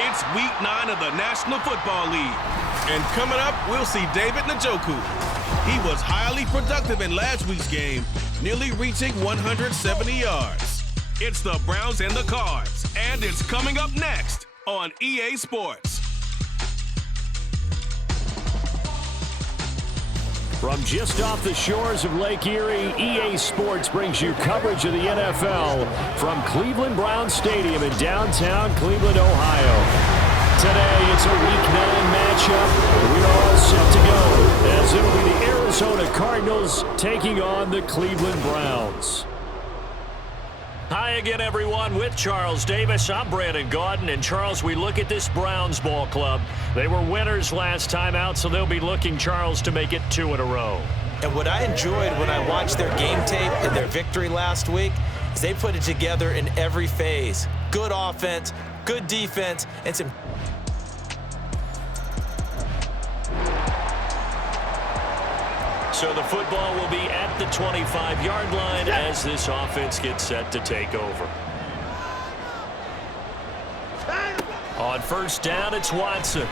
It's Week 9 of the National Football League. And coming up, we'll see David Njoku. He was highly productive in last week's game, nearly reaching 170 yards. It's the Browns and the Cards, and it's coming up next on EA Sports. From just off the shores of Lake Erie, EA Sports brings you coverage of the NFL from Cleveland Browns Stadium in downtown Cleveland, Ohio. Today, it's a Week 9 matchup. We're all set to go as it'll be the Arizona Cardinals taking on the Cleveland Browns. Hi again, everyone. With Charles Davis, I'm Brandon Gaudin. And, Charles, we look at this Browns ball club. They were winners last time out, so they'll be looking, Charles, to make it 2 in a row. And what I enjoyed when I watched their game tape and their victory last week is they put it together in every phase. Good offense, good defense, and some... So the football will be at the 25-yard line as this offense gets set to take over. On first down, it's Watson.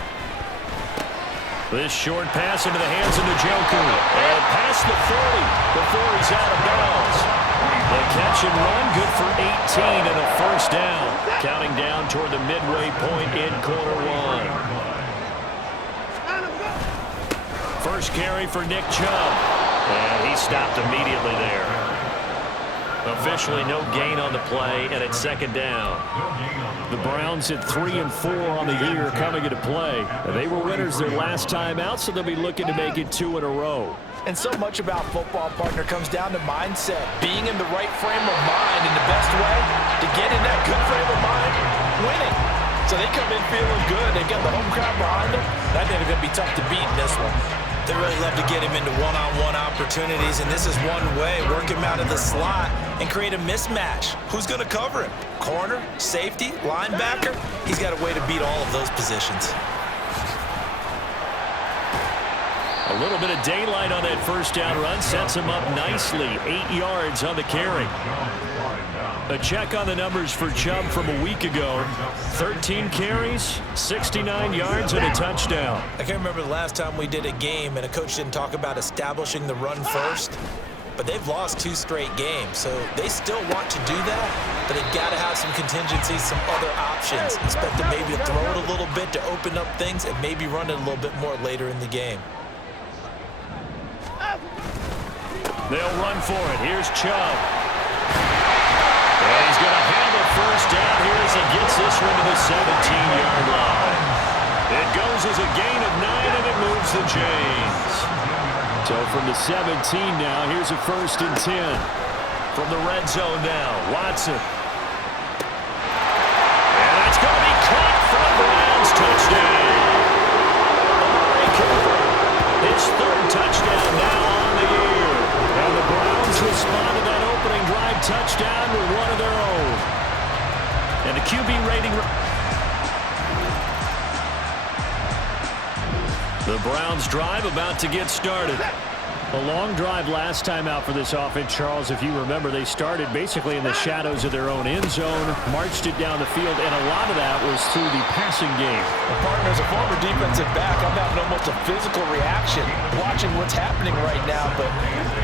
This short pass into the hands of Njoku. And past the 40 before he's out of bounds. The catch and run, good for 18 and a first down. Counting down toward the midway point in quarter one. First carry for Nick Chubb. And he stopped immediately there. Officially no gain on the play, and it's second down. The Browns at 3 and 4 on the year coming into play. They were winners their last time out, so they'll be looking to make it 2 in a row. And so much about football, partner, comes down to mindset. Being in the right frame of mind, and the best way to get in that good frame of mind, winning. So they come in feeling good. They get the home crowd behind them. I think it's going to be tough to beat in this one. They really love to get him into one-on-one opportunities, and this is one way. Work him out of the slot and create a mismatch. Who's going to cover him? Corner, safety, linebacker? He's got a way to beat all of those positions. A little bit of daylight on that first down run sets him up nicely. 8 yards on the carry. A check on the numbers for Chubb from a week ago. 13 carries, 69 yards, and a touchdown. I can't remember the last time we did a game and a coach didn't talk about establishing the run first. But they've lost 2 straight games, so they still want to do that. But they've got to have some contingencies, some other options. Expect them maybe to throw it a little bit to open up things and maybe run it a little bit more later in the game. They'll run for it. Here's Chubb. And he's going to have a first down here as he gets this one to the 17-yard line. It goes as a gain of 9, and it moves the chains. So from the 17 now, here's a 1st and 10. From the red zone now, Watson. And it's going to be caught for a Browns touchdown. Amari Cooper, his 3rd touchdown now on the year. And the Browns respond to that opening drive touchdown with one of their own. And the QB rating. The Browns drive about to get started. A long drive last time out for this offense, Charles. If you remember, they started basically in the shadows of their own end zone, marched it down the field, and a lot of that was through the passing game. Well, partner, as a former defensive back, I'm having almost a physical reaction watching what's happening right now. But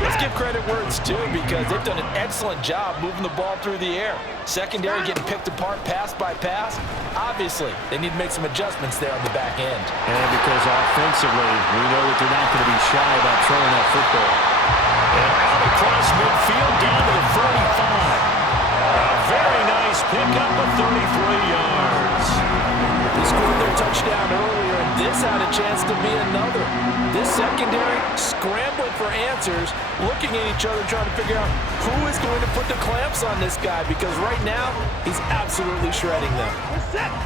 let's give credit where it's due, because they've done an excellent job moving the ball through the air. Secondary getting picked apart pass by pass. Obviously, they need to make some adjustments there on the back end. And because offensively, we know that they're not going to be shy about throwing that football. And out across midfield down to the 45. A very nice pickup of 33 yards. They scored their touchdown earlier, and this had a chance to be another. This secondary scrambled for answers, looking at each other, trying to figure out who is going to put the clamps on this guy, because right now, he's absolutely shredding them.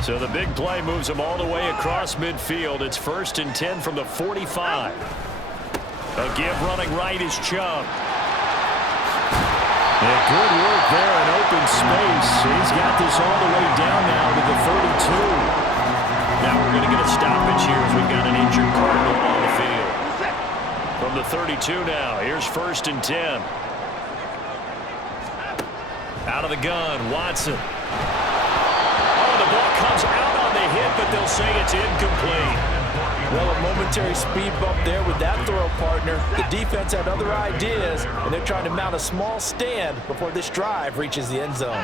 So the big play moves them all the way across midfield. It's 1st and 10 from the 45. A give running right is Chubb. Yeah, good work there in open space. He's got this all the way down now to the 32. Now we're going to get a stoppage here as we've got an injured Cardinal on the field. From the 32 now, here's 1st and 10. Out of the gun, Watson. Oh, the ball comes out on the hit say it's incomplete. Well, a momentary speed bump there with that throw, partner. The defense had other ideas, and they're trying to mount a small stand before this drive reaches the end zone.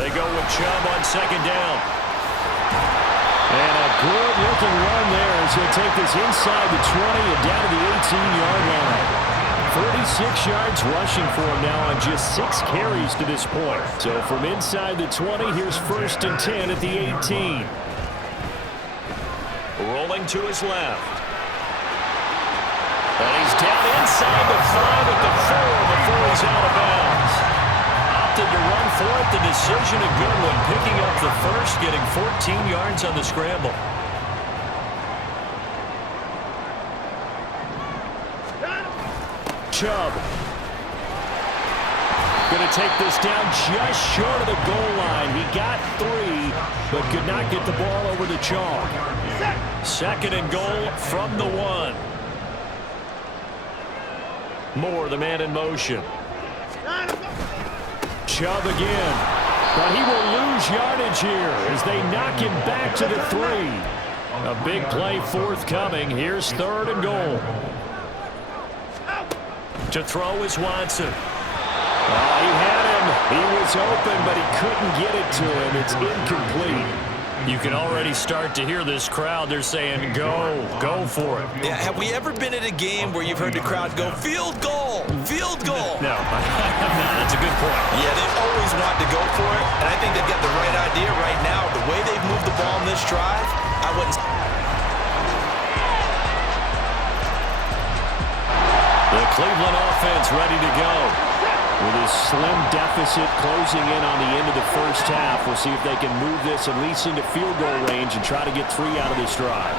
They go with Chubb on second down. And a good-looking run there as he'll take this inside the 20 and down to the 18-yard line. 46 yards rushing for him now on just 6 carries to this point. So from inside the 20, here's 1st and 10 at the 18. Rolling to his left. And he's down inside the 5 at the 4 before he's out of bounds. Opted to run for it. The decision a good one. Picking up the first, getting 14 yards on the scramble. Chubb. Going to take this down just short of the goal line. He got 3, but could not get the ball over the chalk. 2nd and goal from the 1. Moore, the man in motion. Chubb again. But he will lose yardage here as they knock him back to the 3. A big play forthcoming. Here's 3rd and goal. To throw is Watson. He had him. He was open, but he couldn't get it to him. It's incomplete. You can already start to hear this crowd. They're saying, go for it. Yeah, have we ever been at a game where you've heard the crowd go, field goal, field goal? No, that's a good point. Yeah, they always want to go for it, and I think they've got the right idea right now. The way they've moved the ball in this drive, I wouldn't... The Cleveland offense ready to go. With a slim deficit closing in on the end of the first half, we'll see if they can move this at least into field goal range and try to get 3 out of this drive.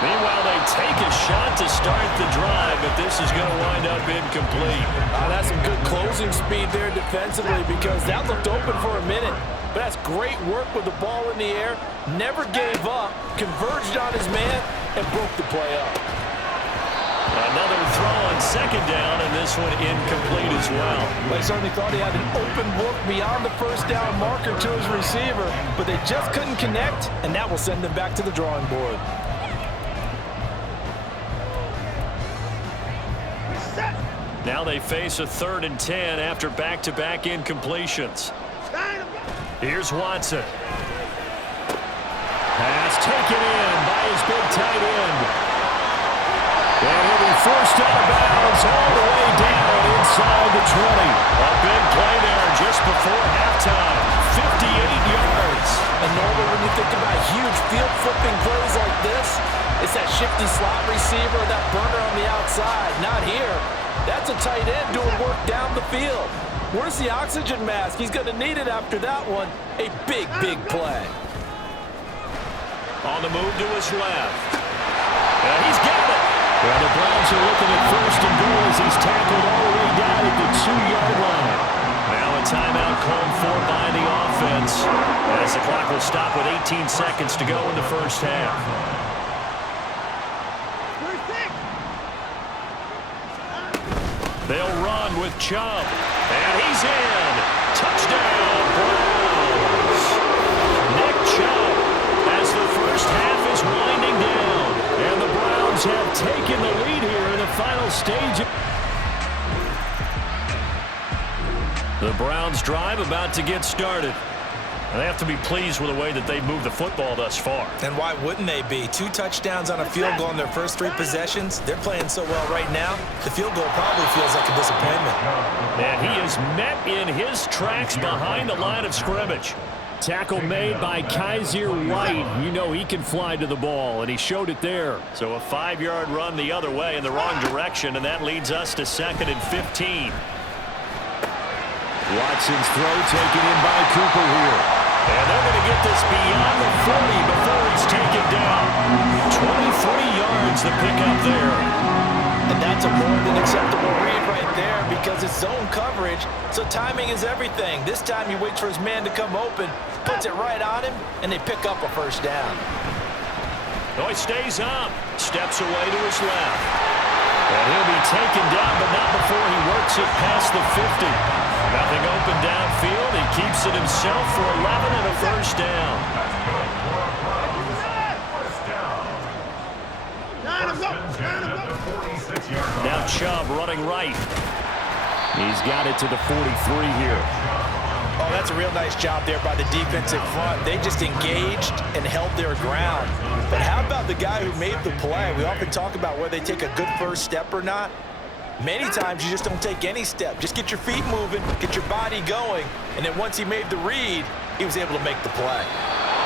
Meanwhile, they take a shot to start the drive, but this is going to wind up incomplete. That's some good closing speed there defensively because that looked open for a minute. But that's great work with the ball in the air. Never gave up, converged on his man, and broke the play up. Another throw on 2nd down, and this one incomplete as well. They certainly thought he had an open look beyond the first down marker to his receiver, but they just couldn't connect, and that will send them back to the drawing board. Now they face a 3rd and 10 after back-to-back incompletions. Here's Watson. Pass taken in by his big tight end. And he'll be forced out of bounds all the way down inside the 20. A big play there just before halftime. 58 yards. And normally when you think about huge field-flipping plays like this, it's that shifty slot receiver, that burner on the outside. Not here. That's a tight end doing work down the field. Where's the oxygen mask? He's going to need it after that one. A big, big play. On the move to his left. And he's got it. Well, the Browns are looking at 1st and goal as he's tackled all the way down at the 2-yard line. Now a timeout called for by the offense as the clock will stop with 18 seconds to go in the first half. They'll run with Chubb. And he's in. Touchdown, Browns. Nick Chubb as the first half is winding down. And the Browns have taken the lead here in the final stage. The Browns drive about to get started. And they have to be pleased with the way that they've moved the football thus far. And why wouldn't they be? 2 touchdowns on a field goal in their first 3 possessions. They're playing so well right now, the field goal probably feels like a disappointment. And he is met in his tracks behind the line of scrimmage. Tackle made by Kaiser White. You know he can fly to the ball, and he showed it there. So a 5-yard run the other way in the wrong direction, and that leads us to 2nd and 15. Watson's throw taken in by Cooper here. And they're going to get this beyond the 40 before he's taken down. 23 yards to pick up there. And that's a more than acceptable read right there because it's zone coverage, so timing is everything. This time he waits for his man to come open, puts it right on him, and they pick up a first down. Oh, he stays up, steps away to his left. And he'll be taken down, but not before he works it past the 50. Nothing open downfield. He keeps it himself for 11 and a first down. right. He's got it to the 43 here. Oh, that's a real nice job there by the defensive front. They just engaged and held their ground. But how about the guy who made the play? We often talk about whether they take a good first step or not. Many times you just don't take any step. Just get your feet moving, get your body going, and then once he made the read, he was able to make the play.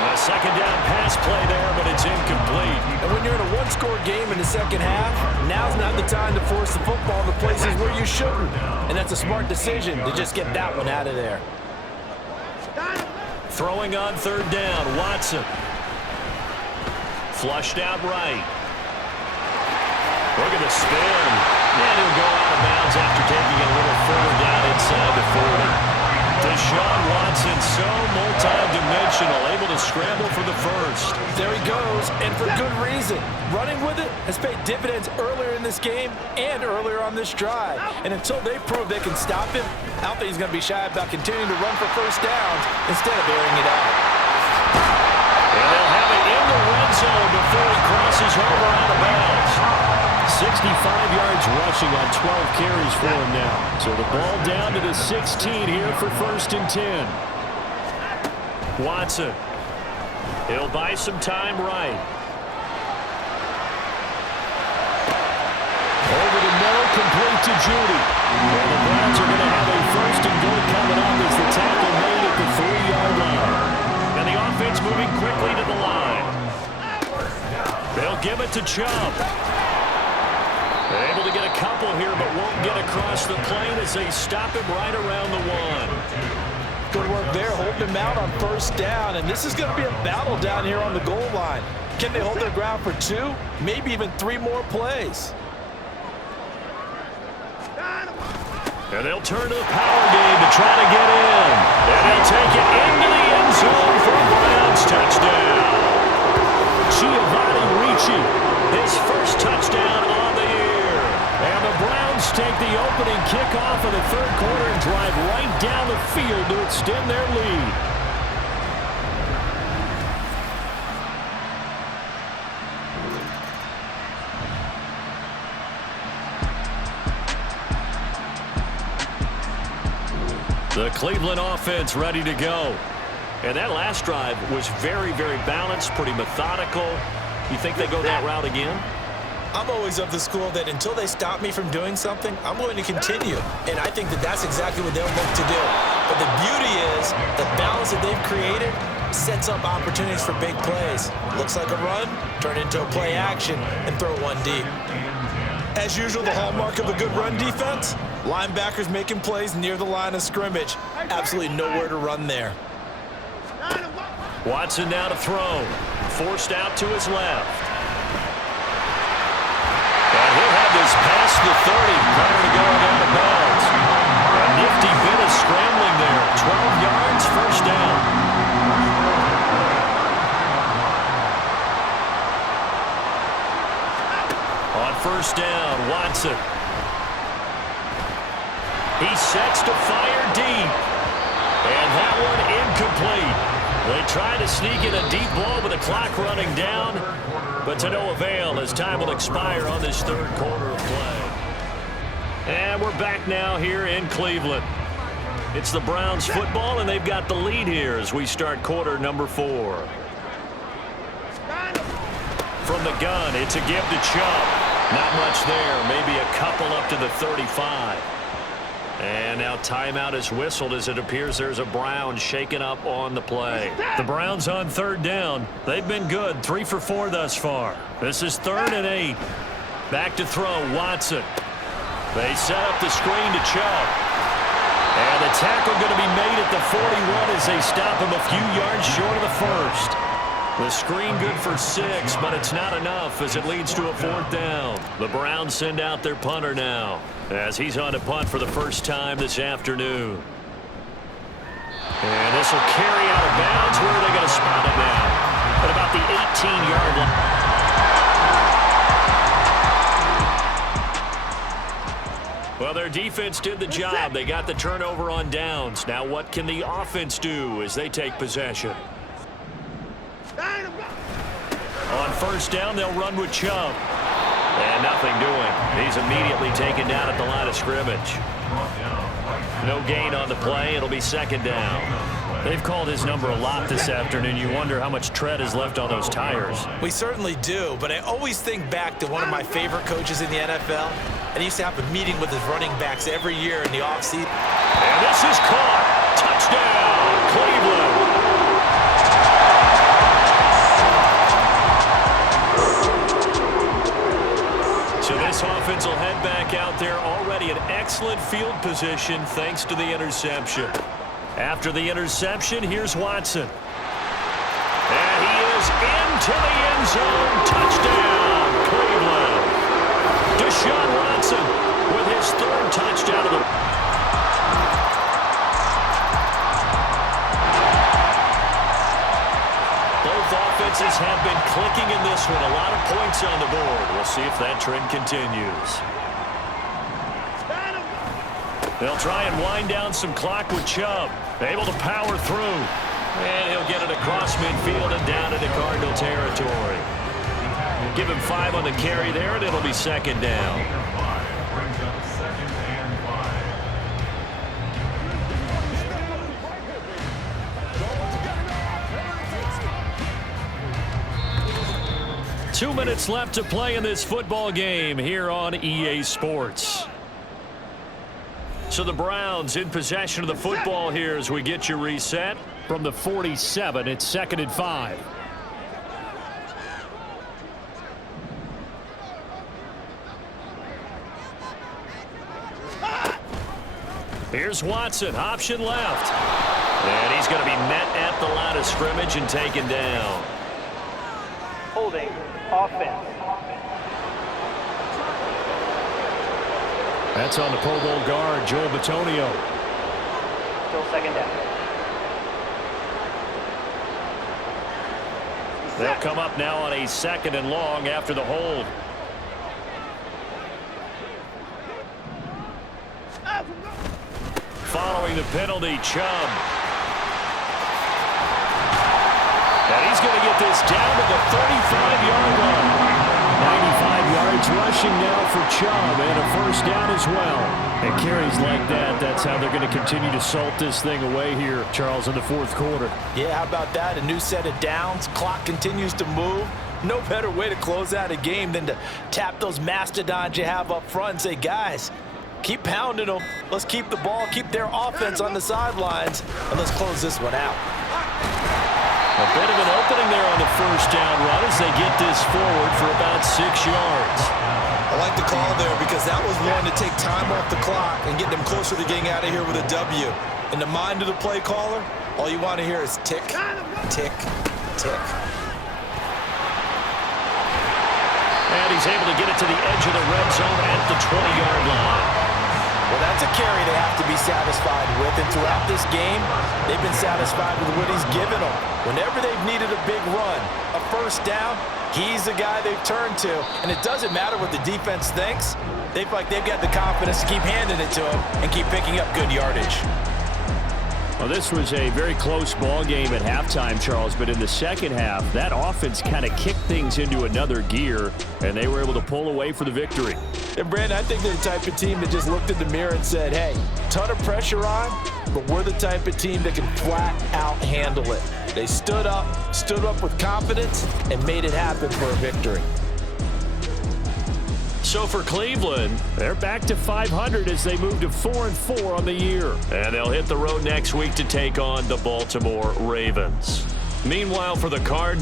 A second down pass play there, but it's incomplete. And when you're in a one-score game in the second half, now's not the time to force the football in the places where you shouldn't. And that's a smart decision to just get that one out of there. Throwing on third down, Watson. Flushed out right. Look at the spin. And he'll go out of bounds after taking it a little further down inside the 40. Deshaun Watson, so multi-dimensional, able to scramble for the first. There he goes, and for good reason. Running with it has paid dividends earlier in this game and earlier on this drive. And until they prove they can stop him, I don't think he's going to be shy about continuing to run for first downs instead of airing it out. And they'll have it in the red zone before he crosses over out of bounds. 65 yards rushing on 12 carries for him now. So the ball down to the 16 here for 1st and 10. Watson. He'll buy some time right. Over the middle, complete to Judy. And the Browns are going to have a 1st and goal coming up as the tackle made at the 3-yard line. And the offense moving quickly to the line. They'll give it to Chubb. Able to get a couple here, but won't get across the plane as they stop him right around the 1. Good work there, holding him out on first down, and this is going to be a battle down here on the goal line. Can they hold their ground for 2, maybe even 3 more plays? And they'll turn to the power game to try to get in. And they'll take it into the end zone for a Browns touchdown. Giovanni Ricci, his first touchdown on the year. And the Browns take the opening kickoff of the 3rd quarter and drive right down the field to extend their lead. The Cleveland offense ready to go. And that last drive was very, very balanced, pretty methodical. You think they go that route again? I'm always of the school that until they stop me from doing something, I'm going to continue. And I think that that's exactly what they'll look to do. But the beauty is the balance that they've created sets up opportunities for big plays. Looks like a run, turn into a play action, and throw one deep. As usual, the hallmark of a good run defense, linebackers making plays near the line of scrimmage. Absolutely nowhere to run there. Watson now to throw. Forced out to his left. And he'll have this past the 30 prior to going out of bounds. A nifty bit of scrambling there. 12 yards, first down. On first down, Watson. He sets to fire deep. And that one incomplete. They try to sneak in a deep ball with the clock running down, but to no avail as time will expire on this 3rd quarter of play. And we're back now here in Cleveland. It's the Browns football, and they've got the lead here as we start quarter number 4. From the gun, it's a give to Chubb. Not much there, maybe a couple up to the 35. And now timeout is whistled as it appears there's a Brown shaken up on the play. The Browns on 3rd down. They've been good, 3 for 4 thus far. This is 3rd and 8. Back to throw, Watson. They set up the screen to Chubb. And the tackle going to be made at the 41 as they stop him a few yards short of the first. The screen good for 6, but it's not enough as it leads to a 4th down. The Browns send out their punter now as he's on to punt for the first time this afternoon. And this will carry out of bounds. Where are they going to spot it now? At about the 18-yard line. Well, their defense did the job. They got the turnover on downs. Now what can the offense do as they take possession? On first down, they'll run with Chubb. And nothing doing. He's immediately taken down at the line of scrimmage. No gain on the play. It'll be second down. They've called his number a lot this afternoon. You wonder how much tread is left on those tires. We certainly do, but I always think back to one of my favorite coaches in the NFL. And he used to have a meeting with his running backs every year in the offseason. And this is caught. Touchdown, Cleveland. So this offense will head back out there, already in excellent field position thanks to the interception. After the interception, here's Watson. And he is into the end zone. Touchdown, Cleveland. Deshaun Watson with his third touchdown of the... Both offenses have been clicking in this one. A lot of points on the board. We'll see if that trend continues. They'll try and wind down some clock with Chubb. Able to power through. And he'll get it across midfield and down into Cardinal territory. Give him 5 on the carry there, and it'll be second down. Two minutes left to play in this football game here on EA Sports. So the Browns in possession of the football here as we get you reset. From the 47, it's 2nd and 5. Here's Watson, option left. And he's going to be met at the line of scrimmage and taken down. Holding, offense. That's on the Pro Bowl guard, Joel Bitonio. Still second down. They'll come up now on a 2nd and long after the hold. Following the penalty, Chubb. And he's going to get this down to the 35-yard line. 95 yards rushing now for Chubb, and a first down as well. And carries like that, that's how they're going to continue to salt this thing away here, Charles, in the 4th quarter. Yeah, how about that? A new set of downs. Clock continues to move. No better way to close out a game than to tap those mastodons you have up front and say, guys, keep pounding them. Let's keep the ball, keep their offense on the sidelines, and let's close this one out. A bit of an opening there on the first down run as they get this forward for about 6 yards. I like the call there because that was one to take time off the clock and get them closer to getting out of here with a W. In the mind of the play caller, all you want to hear is tick, tick, tick. And he's able to get it to the edge of the red zone at the 20-yard line. Well, that's a carry they have to be satisfied with, and throughout this game, they've been satisfied with what he's given them. Whenever they've needed a big run, a first down, he's the guy they've turned to, and it doesn't matter what the defense thinks. They feel like they've got the confidence to keep handing it to him and keep picking up good yardage. Well, this was a very close ball game at halftime, Charles, but in the second half, that offense kind of kicked things into another gear, and they were able to pull away for the victory. And, Brandon, I think they're the type of team that just looked in the mirror and said, hey, ton of pressure on, but we're the type of team that can flat out handle it. They stood up with confidence, and made it happen for a victory. So for Cleveland, they're back to 500 as they move to 4-4 on the year. And they'll hit the road next week to take on the Baltimore Ravens. Meanwhile, for the Cardinals,